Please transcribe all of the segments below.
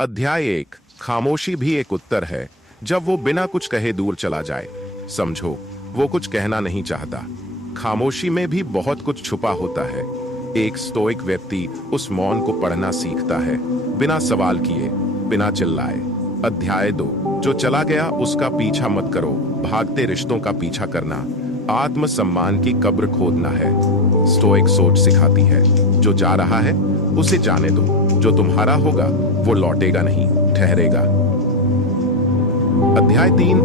अध्याय 1। खामोशी भी एक उत्तर है। जब वो बिना कुछ कहे दूर चला जाए, समझो वो कुछ कहना नहीं चाहता। खामोशी में भी बहुत कुछ छुपा होता है। एक स्टोइक व्यक्ति उस मौन को पढ़ना सीखता है, बिना सवाल किए, बिना चिल्लाए। अध्याय 2। जो चला गया उसका पीछा मत करो, भागते रिश्तों का पीछा करना आत्मसम्मान की कब्र खोदना है। स्टोइक सोच सिखाती है, जो जा रहा है उसे जाने दो, जो तुम्हारा होगा वो लौटेगा नहीं, ठहरेगा। अध्याय 3।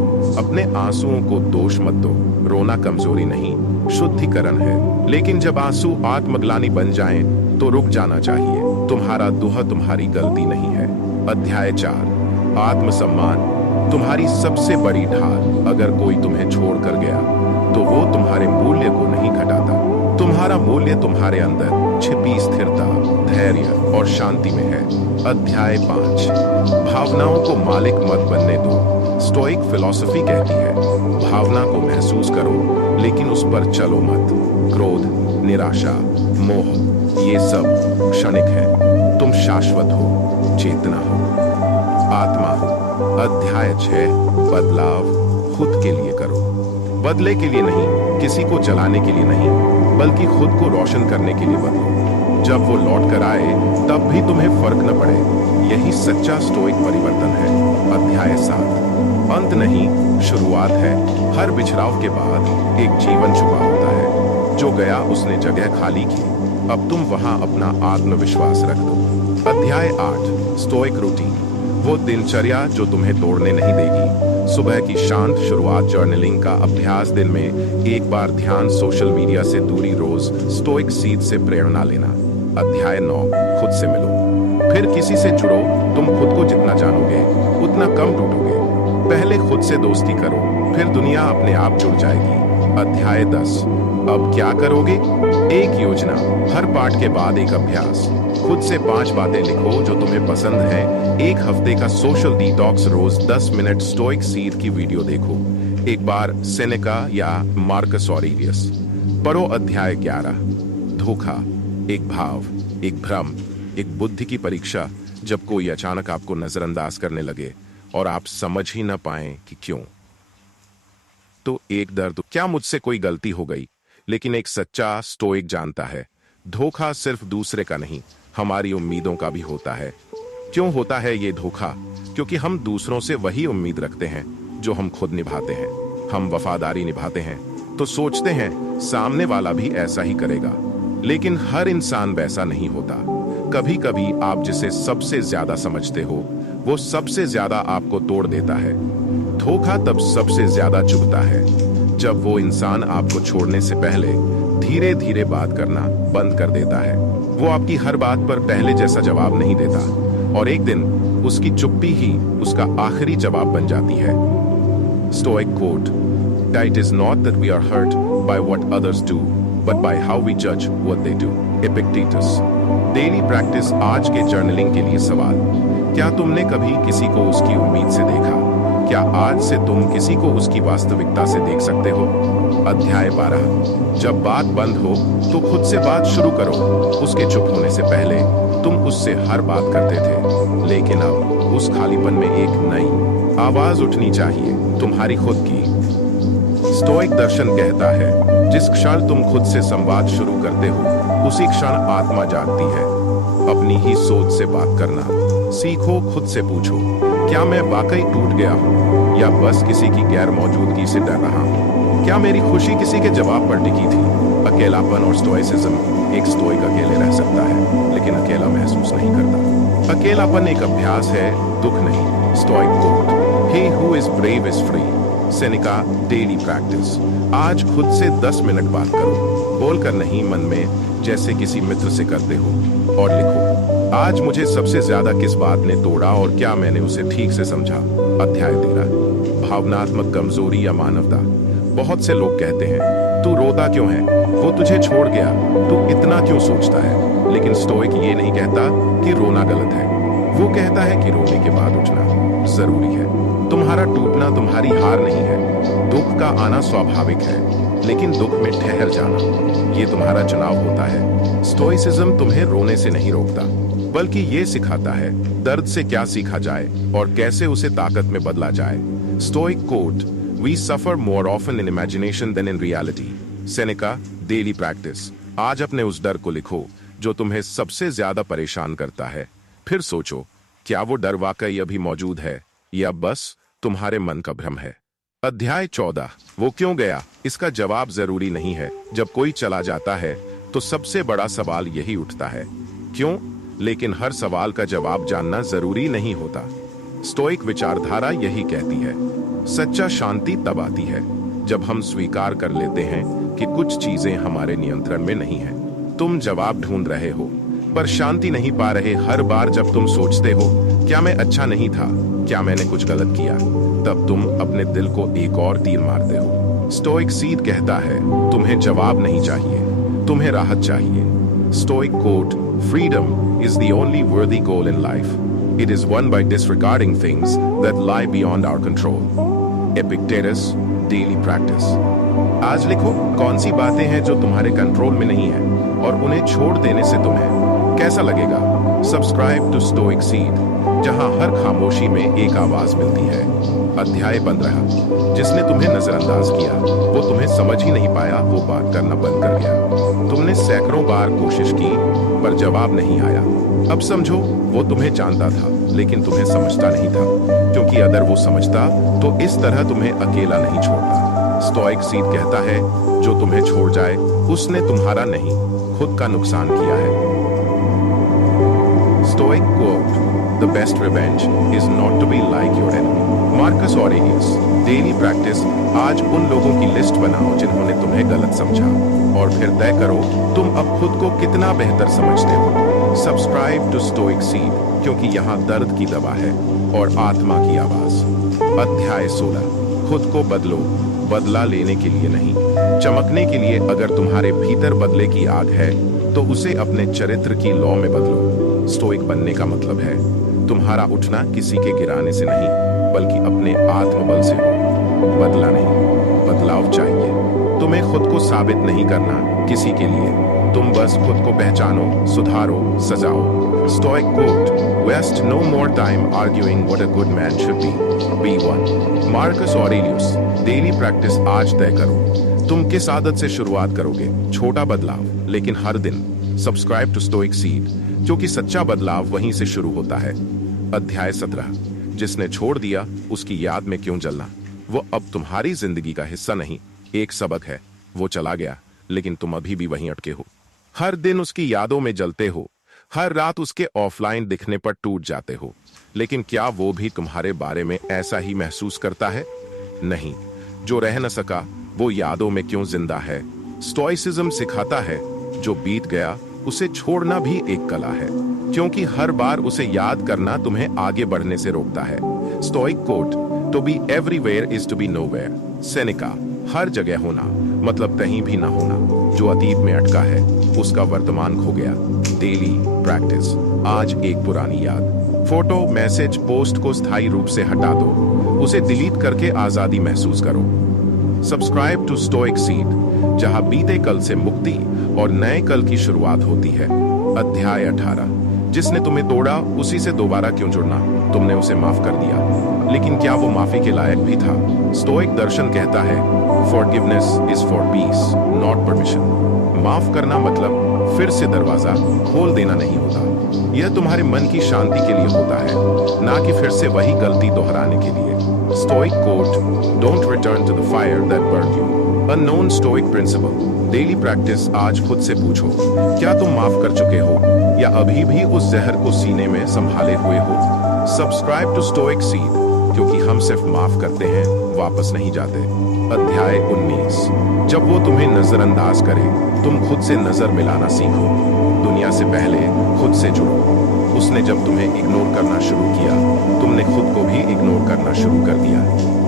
अपने आंसुओं को दोष मत दो। रोना कमजोरी नहीं, शुद्धिकरण है। लेकिन जब आंसू आत्मग्लानि बन जाएं, तो रुक जाना चाहिए। तुम्हारा दुख तुम्हारी गलती नहीं है। अध्याय 4। आत्मसम्मान तुम्हारी सबसे बड़ी ढाल। अगर कोई तुम्हें छोड़कर गया तो वो तुम्हारे मूल्य को नहीं घटाता। तुम्हारा मूल्य तुम्हारे अंदर छिपी स्थिरता, धैर्य और शांति में है। अध्याय 5। भावनाओं को मालिक मत बनने दो। स्टोइक फिलॉसफी कहती है, भावना को महसूस करो लेकिन उस पर चलो मत। क्रोध, निराशा, मोह, ये सब क्षणिक है। तुम शाश्वत हो, चेतना हो, आत्मा हो। अध्याय 6। बदलाव खुद के लिए करो। बदले के लिए नहीं, किसी को जलाने के लिए नहीं, बल्कि खुद को रोशन करने के लिए बदलो। जब वो लौट कर आए तब भी तुम्हें फर्क न पड़े। यही सच्चा स्टोइक परिवर्तन है। अध्याय 7। अंत नहीं, शुरुआत है। हर बिछड़ाव के बाद एक जीवन छुपा होता है। जो गया उसने जगह खाली की, अब तुम वहां अपना आत्मविश्वास रख दो। अध्याय 8। स्टोइक रूटीन, वो दिनचर्या जो तुम्हें तोड़ने नहीं देगी। सुबह की शांत शुरुआत, जर्नलिंग का अभ्यास, दिन में एक बार ध्यान, सोशल मीडिया से दूरी, रोज स्टोइक सीध से प्रेरणा लेना। अध्याय 9। खुद से मिलो, फिर किसी से जुड़ो। तुम खुद को जितना जानोगे उतना कम टूटोगे। पहले खुद से दोस्ती करो, फिर दुनिया अपने आप जुड़ जाएगी। अध्याय 10। अब क्या करोगे? एक योजना, हर पाठ के बाद एक अभ्यास। खुद से 5 बातें लिखो जो तुम्हें पसंद है। एक हफ्ते का सोशल डिटॉक्स, रोज 10 मिनट स्टोइक सीध की वीडियो देखो। एक बार सेनेका या मार्कस ऑरेलियस पढ़ो। अध्याय 11। धोखा, एक भाव, एक भ्रम, एक बुद्धि की परीक्षा। जब कोई अचानक आपको नजरअंदाज करने लगे और आप समझ ही न पाए कि क्यों, तो एक दर्द, क्या मुझसे कोई गलती हो गई? लेकिन एक सच्चा स्टोइक जानता है, धोखा सिर्फ दूसरे का नहीं, हमारी उम्मीदों का भी होता है। क्यों होता है ये धोखा? क्योंकि हम दूसरों से वही उम्मीद रखते हैं जो हम खुद निभाते हैं। हम वफादारी निभाते हैं तो सोचते हैं सामने वाला भी ऐसा ही करेगा, लेकिन हर इंसान वैसा नहीं होता। कभी कभी आप जिसे सबसे ज्यादा समझते हो वो सबसे ज्यादा आपको तोड़ देता है। धोखा तब सबसे ज्यादा चुभता है जब वो इंसान आपको छोड़ने से पहले धीरे धीरे बात करना बंद कर देता है। वो आपकी हर बात पर पहले जैसा जवाब नहीं देता और एक दिन उसकी चुप्पी ही उसका आखिरी जवाब बन जाती है। Stoic quote, "It is not that we are hurt by what others do, but by how we judge what they do." Epictetus. Daily practice. आज के जर्नलिंग के लिए सवाल, क्या तुमने कभी किसी को उसकी उम्मीद से देखा? क्या आज से तुम किसी को उसकी वास्तविकता से देख सकते हो? अध्याय 12। जब बात बंद हो तो खुद से बात शुरू करो। उसके चुप होने से पहले तुम उससे हर बात करते थे, लेकिन अब उस खालीपन में एक नई आवाज उठनी चाहिए, तुम्हारी खुद की। स्टोइक दर्शन कहता है, जिस क्षण तुम खुद से संवाद शुरू करते हो उसी क्षण आत्मा जागती है। अपनी ही सोच से बात करना सीखो। खुद से पूछो, क्या मैं वाकई टूट गया हूँ या बस किसी की गैर मौजूदगी से डर रहा हूँ? क्या मेरी खुशी किसी के जवाब पर टिकी थी? अकेलापन और स्टोइसिज्म। एक स्टोइक अकेले रह सकता है लेकिन अकेला महसूस नहीं करता। अकेलापन एक अभ्यास है, दुख नहीं। Stoic quote, "He who is brave is free." Seneca. Daily practice. आज खुद से 10 मिनट बात करो, बोलकर नहीं, मन में, जैसे किसी मित्र से करते हो। और लिखो, आज मुझे सबसे ज्यादा किस बात ने तोड़ा और क्या मैंने उसे ठीक से समझा। अध्याय 13। भावनात्मक कमजोरी या मानवता। बहुत से लोग कहते हैं, तू रोता क्यों है? वो तुझे छोड़ गया, तू इतना क्यों सोचता है? लेकिन स्टोइक ये नहीं कहता कि रोना गलत है, वो कहता है कि रोने के बाद उठना जरूरी है। तुम्हारा टूटना तुम्हारी हार नहीं है। दुख का आना स्वाभाविक है, लेकिन दुख में ठहर जाना ये तुम्हारा चुनाव होता है। स्टोइसिज्म तुम्हें रोने से नहीं रोकता, बल्कि ये सिखाता है दर्द से क्या सीखा जाए और कैसे उसे ताकत में बदला जाए। Stoic quote, we suffer more often in imagination than in reality. Seneca, daily practice. आज अपने उस डर को लिखो जो तुम्हें सबसे ज्यादा परेशान करता है। फिर सोचो, क्या वो डर वाकई अभी मौजूद है या बस तुम्हारे मन का भ्रम है। अध्याय 14, वो क्यों गया? इसका जवाब जरूरी नहीं है। जब कोई चला जाता है तो सबसे बड़ा सवाल यही उठता है, क्यों? लेकिन हर सवाल का जवाब जानना जरूरी नहीं होता। स्टोइक विचारधारा यही कहती है, सच्चा शांति तब आती है जब हम स्वीकार कर लेते हैं कि कुछ चीजें हमारे नियंत्रण में नहीं है। तुम जवाब ढूंढ रहे हो पर शांति नहीं पा रहे। हर बार जब तुम सोचते हो क्या मैं अच्छा नहीं था, क्या मैंने कुछ गलत किया, तब तुम अपने दिल को एक और तीर मारते हो। स्टोइक सीड कहता है, तुम्हें जवाब नहीं चाहिए, तुम्हें राहत चाहिए। Stoic quote, freedom is the only worthy goal in life. It is won by disregarding things that lie beyond our control. Epictetus, daily practice. आज लिखो कौन सी बातें हैं जो तुम्हारे कंट्रोल में नहीं है और उन्हें छोड़ देने से तुम्हें कैसा लगेगा। सब्सक्राइब टू स्टोइक सीड, जहां हर खामोशी में एक आवाज मिलती है। अध्याय 15, जिसने तुम्हें नजरअंदाज किया वो तुम्हें समझ ही नहीं पाया, वो बात करना बंद कर गया। तुमने सैकड़ों बार कोशिश की पर जवाब नहीं आया। अब समझो वो तुम्हें जानता था लेकिन तुम्हें समझता नहीं था, क्योंकि अगर वो समझता तो इस तरह तुम्हें अकेला नहीं छोड़ता। स्टोइक सीड कहता है, जो तुम्हें छोड़ जाए उसने तुम्हारा नहीं, खुद का नुकसान किया है। Stoic quote, The best revenge is not to be like your enemy. Marcus Aurelius, daily practice. आज उन लोगों की लिस्ट बनाओ जिन्होंने तुम्हें गलत समझा और फिर तय करो तुम अब खुद को कितना बेहतर समझते हो। सब्सक्राइब टू स्टोइक सीड, क्योंकि यहाँ दर्द की दवा है और आत्मा की आवाज। अध्याय 16, खुद को बदलो, बदला लेने के लिए नहीं, चमकने के लिए। अगर तुम्हारे भीतर बदले की आग है तो उसे अपने चरित्र की लौ में बदलो। स्टोइक बनने का मतलब है तुम्हारा उठना किसी के गिराने से नहीं बल्कि अपने आत्मबल से हो। बदला नहीं, बदलाव चाहिए। तुम्हें खुद को साबित नहीं करना किसी के लिए, तुम बस खुद को पहचानो, सुधारो, सजाओ। Stoic quote, waste no more time arguing what a good man should be one. Marcus Aurelius, daily practice. आज तय करो तुम किस आदत से शुरुआत करोगे। छोटा बदलाव लेकिन हर दिन। सब्सक्राइब टू स्टोइक सीड, क्योंकि सच्चा बदलाव वहीं से शुरू होता है। अध्याय 17, जिसने छोड़ दिया उसकी याद में क्यों जलना। वो अब तुम्हारी जिंदगी का हिस्सा नहीं, एक सबक है। वो चला गया लेकिन तुम अभी भी वहीं अटके हो। हर दिन उसकी यादों में जलते हो, हर रात उसके ऑफलाइन दिखने पर टूट जाते हो। लेकिन क्या वो भी तुम्हारे बारे में ऐसा ही महसूस करता है? नहीं। जो रह न सका वो यादों में क्यों जिंदा है। स्टोइसिज्म सिखाता है जो बीत गया उसे छोड़ना भी एक कला है, क्योंकि हर बार उसे याद करना तुम्हें आगे बढ़ने से रोकता है। Stoic quote, to be everywhere is to be nowhere. Seneca, हर जगह होना मतलब कहीं भी ना होना। जो अतीत में अटका है उसका वर्तमान खो गया। Daily practice. आज एक पुरानी याद, फोटो, मैसेज, पोस्ट को स्थायी रूप से हटा दो, उसे डिलीट करके आजादी महसूस करो। सब्सक्राइब टू स्टोइक सीड, जहां बीते कल से मुक्ति और नए कल की शुरुआत होती है। अध्याय 18, जिसने तुम्हें तोड़ा उसी से दोबारा क्यों जुड़ना। तुमने उसे माफ कर दिया लेकिन क्या वो माफी के लायक भी था। स्टोइक दर्शन कहता है, forgiveness is for piece not permission. माफ करना मतलब फिर से दरवाजा खोल देना नहीं होता। यह तुम्हारे मन की शांति के लिए होता है, ना कि फिर से वही गलती दोहराने के लिए। Stoic quote, don't return to the fire that burned you. A known stoic principle, daily practice. आज खुद से पूछो, क्या तुम माफ कर चुके हो या अभी भी उस जहर को सीने में संभाले हुए हो। सब्सक्राइब टू स्टोइक सीड, क्योंकि हम सिर्फ माफ करते हैं, वापस नहीं जाते। अध्याय 19, जब वो तुम्हें नजरअंदाज करे तुम खुद से नजर मिलाना सीखो। दुनिया से पहले खुद से जुड़ो। उसने जब तुम्हें इग्नोर करना शुरू किया तुमने खुद को भी इग्नोर करना शुरू कर दिया।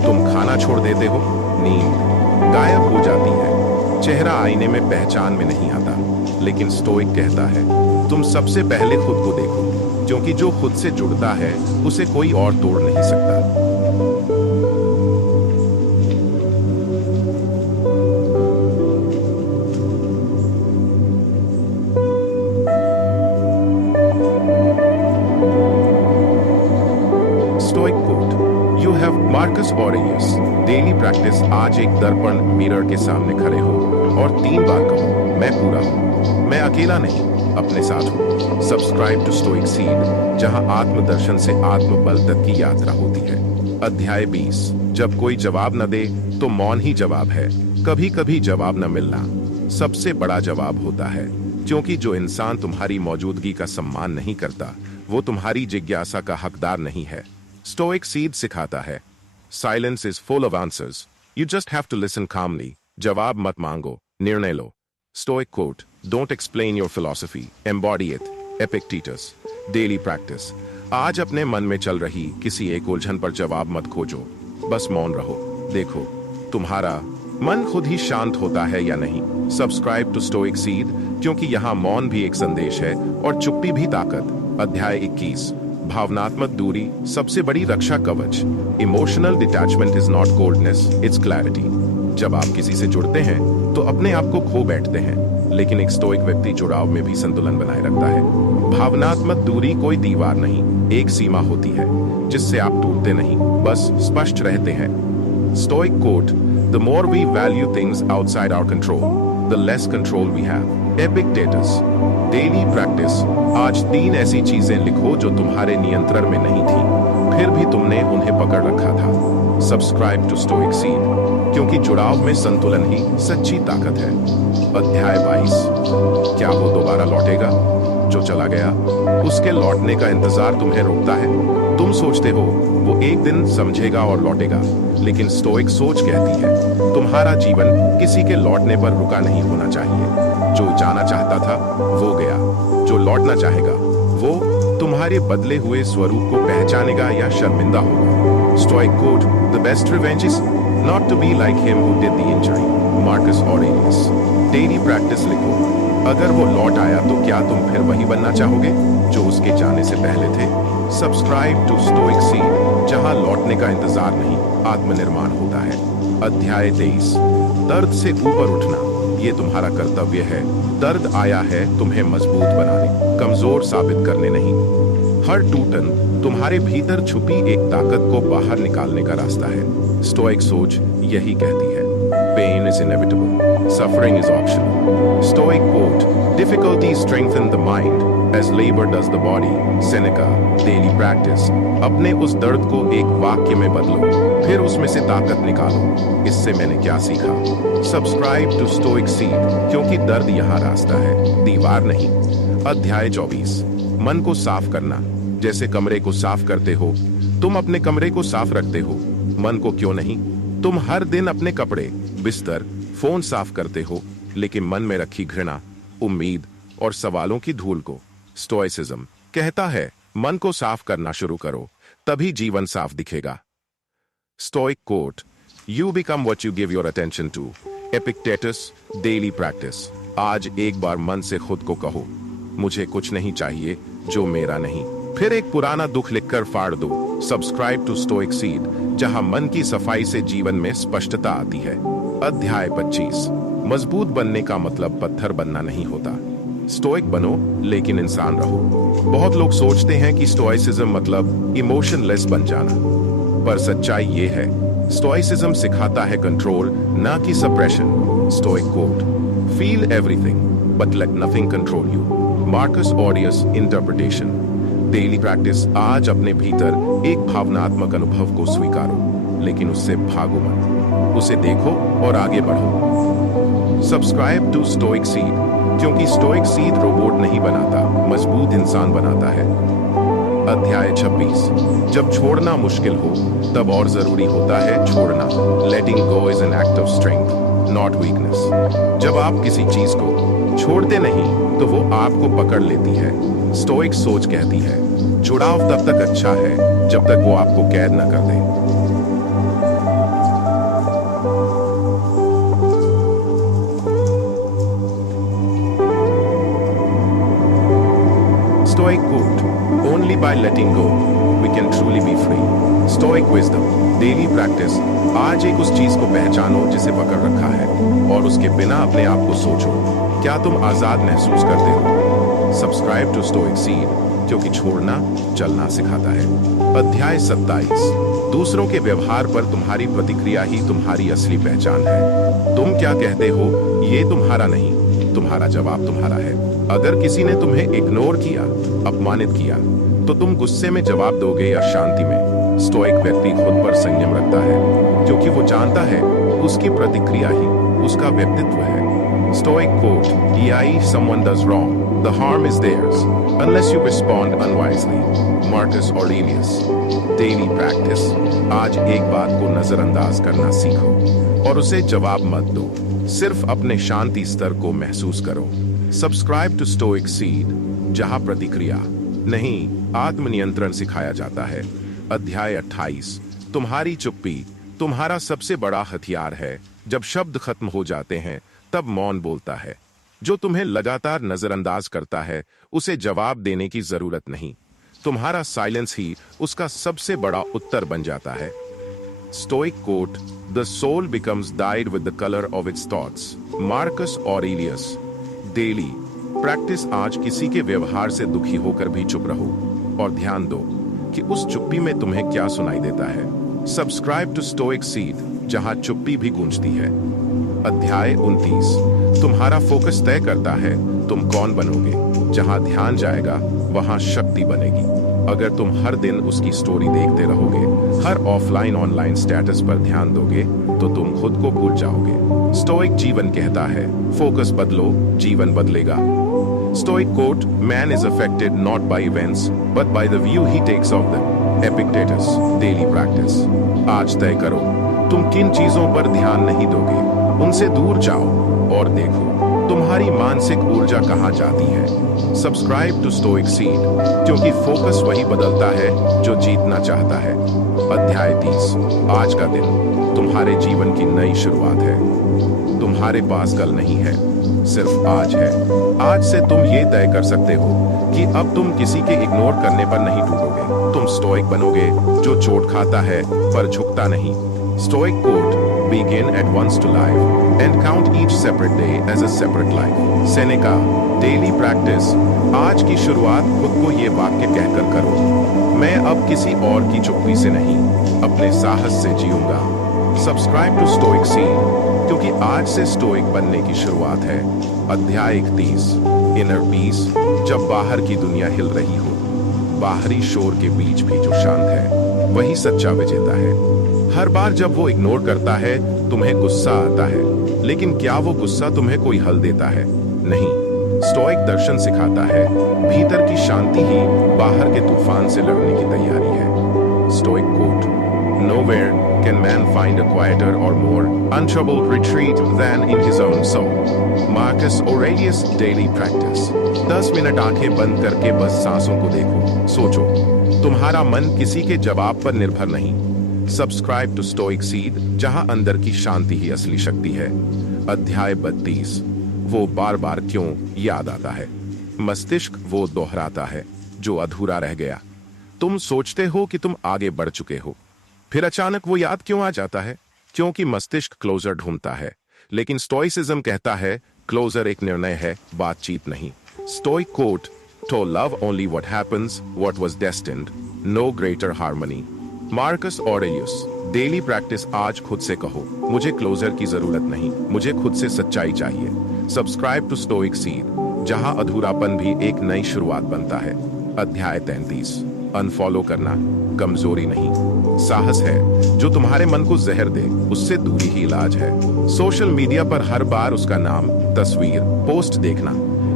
तुम खाना छोड़ देते हो, नींद गायब हो जाती है, चेहरा आईने में पहचान में नहीं आता। लेकिन स्टोइक कहता है, तुम सबसे पहले खुद को देखो, क्योंकि जो खुद से जुड़ता है उसे कोई और तोड़ नहीं सकता। Have Marcus Aurelius. Daily practice. आज एक दर्पण मिरर के सामने खड़े हो और 3 बार कहो, मैं पूरा हूँ, मैं अकेला नहीं, अपने साथ हूँ। सब्सक्राइब टू स्टोइक सीड, जहां आत्मदर्शन से आत्मबल तक की यात्रा होती है। अध्याय 20। जब कोई जवाब न दे तो मौन ही जवाब है। कभी कभी जवाब न मिलना सबसे बड़ा जवाब होता है, क्योंकि जो इंसान तुम्हारी मौजूदगी का सम्मान नहीं करता वो तुम्हारी जिज्ञासा का हकदार नहीं है। स्टोइक सीड सिखाता है, silence is full of answers, you just have to listen calmly. जवाब मत मांगो, निर्णय लो। Stoic quote, don't explain your philosophy, embody it. Epictetus. Daily practice. आज अपने मन में चल रही किसी एक उलझन पर जवाब मत खोजो, बस मौन रहो। देखो तुम्हारा मन खुद ही शांत होता है या नहीं। सब्सक्राइब टू स्टोइक सीड, क्योंकि यहाँ मौन भी एक संदेश है और चुप्पी भी ताकत। अध्याय 21। भावनात्मक दूरी सबसे बड़ी रक्षा कवच। Emotional detachment is not coldness, it's clarity. जब आप किसी से जुड़ते हैं तो अपने आप को खो बैठते हैं, लेकिन एक स्टोइक व्यक्ति जुड़ाव में भी संतुलन बनाए रखता है। भावनात्मक दूरी कोई दीवार नहीं, एक सीमा होती है जिससे आप टूटते नहीं, बस स्पष्ट रहते हैं। Stoic quote, the more we value things outside our control, the less control we have. Epictetus. Daily practice. आज 3 ऐसी चीजें लिखो जो तुम्हारे नियंत्रण में नहीं थी, फिर भी तुमने उन्हें पकड़ रखा था। Subscribe to Stoic Seed, क्योंकि जुड़ाव में संतुलन ही सच्ची ताकत है। अध्याय 22। क्या वो दोबारा लौटेगा? जो चला गया उसके लौटने का इंतजार तुम्हें रोकता है। तुम सोचते हो वो एक दिन समझेगा और लौटेगा, लेकिन स्टोइक सोच कहती है तुम्हारा जीवन किसी के लौटने पर रुका नहीं होना चाहिए। जो जाना चाहता था वो गया, जो लौटना चाहेगा वो तुम्हारे बदले हुए स्वरूप को पहचानेगा या शर्मिंदा होगा। Stoic quote, the best revenge is not to be like him who did the injury. Marcus Aurelius. Daily practice लिखो, अगर वो लौट आया तो क्या तुम फिर वही बनना चाहोगे जो उसके जाने से पहले थे। सब्सक्राइब टू स्टोइक सीड, जहां लौटने का इंतजार नहीं, आत्मनिर्माण होता है। अध्याय 23। दर्द से ऊपर उठना, ये तुम्हारा कर्तव्य है। दर्द आया है तुम्हें मजबूत बनाने, कमजोर साबित करने नहीं। हर टूटन तुम्हारे भीतर छुपी एक ताकत को बाहर निकालने का रास्ता है। स्टोइक सोच यही कहती है, pain is inevitable, suffering is optional. Stoic quote, difficulty strengthen the mind as labor does the body. Seneca. Daily practice. अपने उस दर्द को एक वाक्य में बदलो, फिर उसमें से ताकत निकालो। इससे मैंने क्या सीखा? सब्सक्राइब टू स्टोइक सीड, क्योंकि दर्द यहाँ रास्ता है, दीवार नहीं। अध्याय 24। मन को साफ करना, जैसे कमरे को साफ करते हो तुम अपने कमरे को साफ रखते हो, मन को क्यों नहीं? तुम हर दिन अपने कपड़े, बिस्तर, फोन साफ करते हो, लेकिन मन में रखी घृणा, उम्मीद और सवालों की धूल को। स्टोइसिज्म कहता है मन को साफ करना शुरू करो, तभी जीवन साफ दिखेगा। Stoic quote, you become what you give your attention to. Epictetus. Daily practice. आज एक बार मन से खुद को कहो, मुझे कुछ नहीं चाहिए जो मेरा नहीं, फिर एक पुराना दुख लिखकर फाड़ दो। सब्सक्राइब टू स्टोइक सीड, जहां मन की सफाई से जीवन में स्पष्टता आती है। अध्याय 25। मजबूत बनने का मतलब पत्थर बनना नहीं होता। स्टोइक बनो लेकिन इंसान रहो। बहुत लोग सोचते हैं कि स्टोइसिज्म मतलब इमोशनलेस बन जाना, पर सच्चाई ये है, स्टोइसिज्म सिखाता है कंट्रोल, ना कि suppression. Stoic quote, feel everything but let nothing control you. Marcus Aurelius interpretation. Daily practice. आज अपने भीतर एक भावनात्मक अनुभव को स्वीकारो, लेकिन उससे भागो मत, उसे देखो और आगे बढ़ो। सब्सक्राइब टू स्टोइक सीड, क्योंकि स्टोइक सीड रोबोट नहीं बनाता, मजबूत इंसान बनाता है। अध्याय 26। जब छोड़ना मुश्किल हो तब और जरूरी होता है छोड़ना। Letting go is an act of strength, not weakness. जब आप किसी चीज को छोड़ते नहीं तो वो आपको पकड़ लेती है। स्टोइक सोच कहती है जुड़ाव तब तक अच्छा है जब तक वो आपको कैद न कर दे। Stoic quote, only by letting go we can truly be free. Stoic wisdom, daily practice. आज एक उस चीज को पहचानो जिसे पकड़ रखा है और उसके बिना अपने आप को सोचो, क्या तुम आजाद महसूस करते हो? Subscribe to Stoic Seed, क्योंकि छोड़ना चलना सिखाता है। अध्याय 27। दूसरों के व्यवहार पर तुम्हारी प्रतिक्रिया ही तुम्हारी असली पहचान है। तुम क्या कहते हो ये तुम्हारा नहीं, तुम्हारा जवाब तुम्हारा है। अगर किसी ने तुम्हें इग्नोर किया, अपमानित किया, तो तुम गुस्से में जवाब दोगे या शांति में? स्टोइक व्यक्ति खुद पर संयम रखता है क्योंकि वो जानता है उसकी प्रतिक्रिया ही उसका व्यक्तित्व है। Stoic quote, "If someone does wrong, the harm is theirs, unless you respond unwisely." Marcus Aurelius. Daily practice. आज एक बात को नजरअंदाज करना सीखो और उसे जवाब मत दो, सिर्फ अपने शांति स्तर को महसूस करो। सब्सक्राइब टू स्टोइक सीड, जहां प्रतिक्रिया नहीं आत्मनियंत्रण सिखाया जाता है। अध्याय 28। तुम्हारी चुप्पी तुम्हारा सबसे बड़ा हथियार है। जब शब्द खत्म हो जाते हैं तब मौन बोलता है। जो तुम्हें लगातार नजरअंदाज करता है उसे जवाब देने की जरूरत नहीं, तुम्हारा साइलेंस ही उसका सबसे बड़ा उत्तर बन जाता है। Stoic quote, "The soul becomes dyed with the color of its thoughts." Marcus Aurelius. Daily practice. आज किसी के व्यवहार से दुखी होकर भी चुप रहो और ध्यान दो कि उस चुप्पी में तुम्हें क्या सुनाई देता है। सब्सक्राइब टू स्टोइक सीड, जहां चुप्पी भी गूंजती है। अध्याय 29। तुम्हारा फोकस तय करता है तुम कौन बनोगे। जहां ध्यान जाएगा वहां शक्ति बनेगी। अगर तुम हर दिन उसकी स्टोरी देखते रहोगे, हर ऑफलाइन ऑनलाइन स्टेटस पर ध्यान दोगे, तो तुम खुद को भूल जाओगे। स्टोइक जीवन कहता है, फोकस बदलो, जीवन बदलेगा। Stoic quote, "Man is affected not by events, but by the view he takes of them." Epictetus। Daily practice। आज तय करो तुम किन चीजों पर ध्यान नहीं दोगे, उनसे दूर जाओ और देखो तुम्हारी मानसिक ऊर्जा कहां जाती है। सब्सक्राइब टू स्टोइक सीड, क्योंकि फोकस वही बदलता है जो जीतना चाहता है। अध्याय 30। आज का दिन तुम्हारे जीवन की नई शुरुआत है। तुम्हारे पास कल नहीं है, सिर्फ आज है। आज से तुम ये तय कर सकते हो कि अब तुम किसी के इग्नोर करने पर नहीं टूटोगे। तुम स्टोइक बनोगे जो चोट खाता है पर झुकता नहीं। Stoic quote, "Begin at once to life and count each separate day as a separate life." Seneca. Daily practice. आज की शुरुआत खुद को ये वाक्य कहकर करो, "मैं अब किसी और की चुप्पी से नहीं, अपने साहस से जीऊंगा।" सब्सक्राइब टू स्टोइक सीड, क्योंकि आज से स्टोइक बनने की शुरुआत है। अध्याय 31। Inner peace. जब बाहर की दुनिया हिल रही हो, बाहरी शोर के बीच भी जो शांत है वही सच्चा विजेता है। हर बार जब वो इग्नोर करता है तुम्हें गुस्सा आता है, लेकिन क्या वो गुस्सा तुम्हें कोई हल देता है? नहीं। स्टोइक दर्शन सिखाता है भीतर की शांति ही बाहर के तूफान से लड़ने की तैयारी है। Stoic quote, "Nowhere can man find a quieter or more untroubled retreat than in his own soul." Marcus Aurelius. Daily practice. 10 minute आंखें बंद करके बस सांसों को देखो, सोचो। तुम्हारा मन किसी के जवाब पर निर्भर नहीं। सब्सक्राइब टू स्टोइक सीड, जहां अंदर की शांति ही असली शक्ति है। अध्याय 32। वो बार बार क्यों याद आता है। मस्तिष्क वो दोहराता है जो अधूरा रह गया। तुम सोचते हो कि तुम आगे बढ़ चुके हो, फिर अचानक वो याद क्यों आ जाता है? क्योंकि मस्तिष्क क्लोजर ढूंढता है। लेकिन स्टोइसिज्म कहता है क्लोजर एक निर्णय है, बातचीत नहीं। Stoic quote, "To love only what happens, what was destined, no greater harmony." Marcus Aurelius. Daily practice. आज खुद से कहो, मुझे क्लोजर की जरूरत नहीं, मुझे खुद से सच्चाई चाहिए। सब्सक्राइब टू स्टोइक सीड, जहां अधूरापन भी एक नई शुरुआत बनता है। अध्याय 33। अनफॉलो करना कमजोरी नहीं, साहस है। जो तुम्हारे मन को जहर दे उससे दूरी ही इलाज है। सोशल मीडिया पर हर बार उसका नाम, तस्वीर, पोस्ट देखना,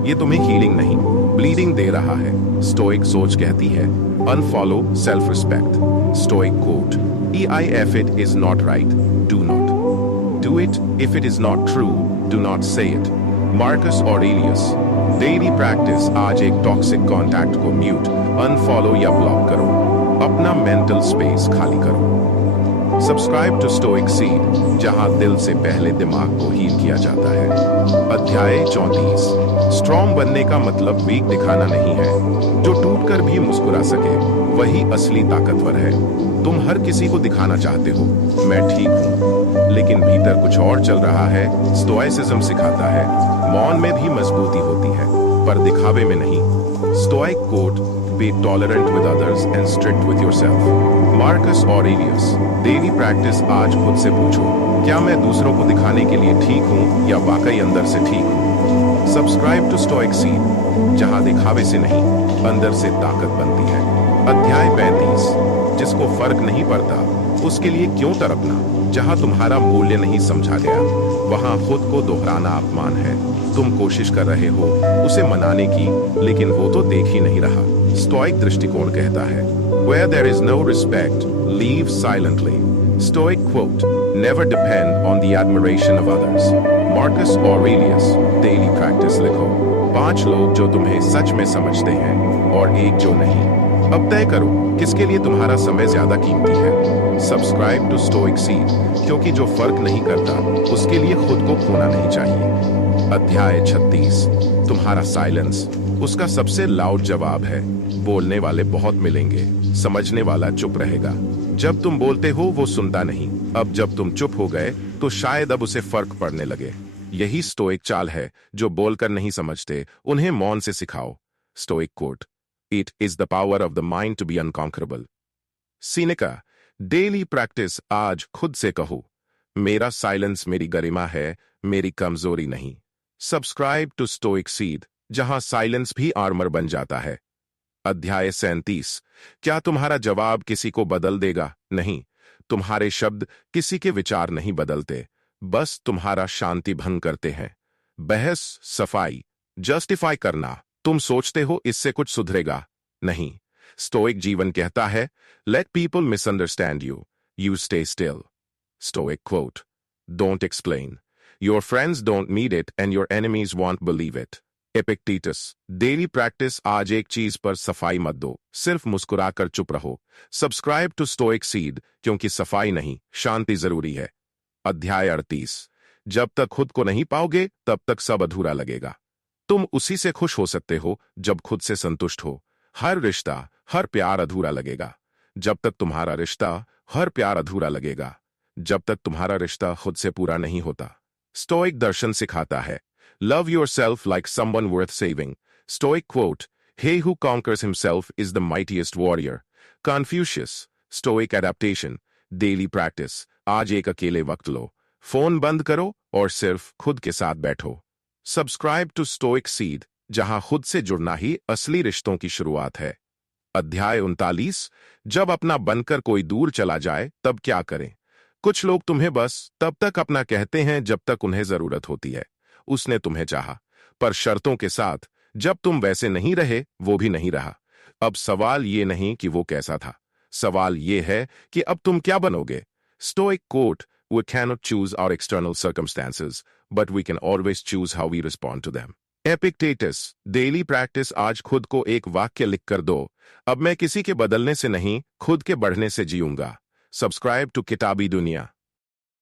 ये तुम्हें हीलिंग नहीं, ब्लीडिंग दे रहा है। स्टोइक सोच कहती है unfollow self respect. Stoic quote, "If it is not right, do not. Do it if it is not true, do not say it." Marcus Aurelius. Daily practice. आज एक टॉक्सिक कॉन्टैक्ट को mute, unfollow या block करो। अपना mental space खाली करो। Subscribe to stoic seed, जहां दिल से पहले दिमाग को हील किया जाता है। अध्याय 34। स्ट्रॉन्ग बनने का मतलब वीक दिखाना नहीं है। जो टूटकर भी मुस्कुरा सके वही असली ताकतवर है। तुम हर किसी को दिखाना चाहते हो मैं ठीक हूं, लेकिन भीतर कुछ और चल रहा है। स्टोइसिज्म सिखाता है मौन में भी मजबूती होती है, पर दिखावे में नहीं। Stoic quote, Be tolerant with others and strict with yourself. Marcus Aurelius. Daily practice. आज खुद से पूछो, क्या मैं दूसरों को दिखाने के लिए ठीक हूं या वाकई अंदर से ठीक हूं? सब्सक्राइब टू स्टोइक सीड, जहां दिखावे से नहीं, अंदर से ताकत बनती है। अध्याय 35। जिसको फर्क नहीं पड़ता उसके लिए क्यों तड़पना? जहां तुम्हारा मूल्य नहीं समझा गया वहां खुद को दोहराना अपमान है। तुम कोशिश कर रहे हो उसे मनाने की, लेकिन वो तो देख ही नहीं रहा। स्टोइक दृष्टिकोण कहता है, Where there is no respect, leave silently. Stoic quote, Never depend on the admiration of others. Marcus Aurelius, Daily Practice लिखो। 5 लोग जो तुम्हें सच में समझते हैं और एक जो नहीं। अब तय करो किसके लिए तुम्हारा समय ज्यादा कीमती है। सब्सक्राइब टू स्टोइक सीड, क्योंकि जो फर्क नहीं करता उसके लिए खुद को खोना नहीं चाहिए। अध्याय 36। तुम्हारा साइलेंस उसका सबसे लाउड जवाब है। बोलने वाले बहुत मिलेंगे, समझने वाला चुप रहेगा। जब तुम बोलते हो वो सुनता नहीं। अब जब तुम चुप हो गए तो शायद अब उसे फर्क पड़ने लगे। यही स्टोइक चाल है। जो बोलकर नहीं समझते उन्हें मौन से सिखाओ। Stoic quote, It is the power of the mind to be unconquerable. Seneca. Daily practice. आज खुद से कहो, मेरा साइलेंस मेरी गरिमा है, मेरी कमजोरी नहीं। सब्सक्राइब टू स्टोइक सीड, जहां साइलेंस भी आर्मर बन जाता है। अध्याय 37। क्या तुम्हारा जवाब किसी को बदल देगा? नहीं। तुम्हारे शब्द किसी के विचार नहीं बदलते, बस तुम्हारा शांति भंग करते हैं। बहस, सफाई, जस्टिफाई करना। तुम सोचते हो इससे कुछ सुधरेगा? नहीं। स्टोइक जीवन कहता है, let people misunderstand you, you stay still. Stoic quote, don't explain, your friends don't need it and your enemies won't believe it. Epictetus. Daily practice. आज एक चीज पर सफाई मत दो, सिर्फ मुस्कुराकर चुप रहो। सब्सक्राइब टू स्टोइक सीड, क्योंकि सफाई नहीं, शांति जरूरी है। अध्याय 38। जब तक खुद को नहीं पाओगे तब तक सब अधूरा लगेगा। तुम उसी से खुश हो सकते हो जब खुद से संतुष्ट हो। हर रिश्ता, हर प्यार अधूरा लगेगा जब तक तुम्हारा रिश्ता, हर प्यार अधूरा लगेगा जब तक तुम्हारा रिश्ता खुद से पूरा नहीं होता। स्टोइक दर्शन सिखाता है, love yourself like someone worth saving. Stoic quote, he who conquers himself is the mightiest warrior. Confucius. Stoic adaptation. Daily practice. आज एक अकेले वक्त लो, फोन बंद करो और सिर्फ खुद के साथ बैठो। सब्सक्राइब टू स्टोइक सीड, जहां खुद से जुड़ना ही असली रिश्तों की शुरुआत है। अध्याय 39। जब अपना बनकर कोई दूर चला जाए तब क्या करें? कुछ लोग तुम्हें बस तब तक अपना कहते हैं जब तक उन्हें जरूरत होती है। उसने तुम्हें चाहा, पर शर्तों के साथ। जब तुम वैसे नहीं रहे वो भी नहीं रहा। अब सवाल ये नहीं कि वो कैसा था, सवाल ये है कि अब तुम क्या बनोगे। Stoic quote, We cannot choose our external circumstances, but we can always choose how we respond to them. Epictetus, daily practice. आज खुद को एक वाक्य लिखकर दो, अब मैं किसी के बदलने से नहीं, खुद के बढ़ने से जीऊंगा। सब्सक्राइब टू किताबी दुनिया।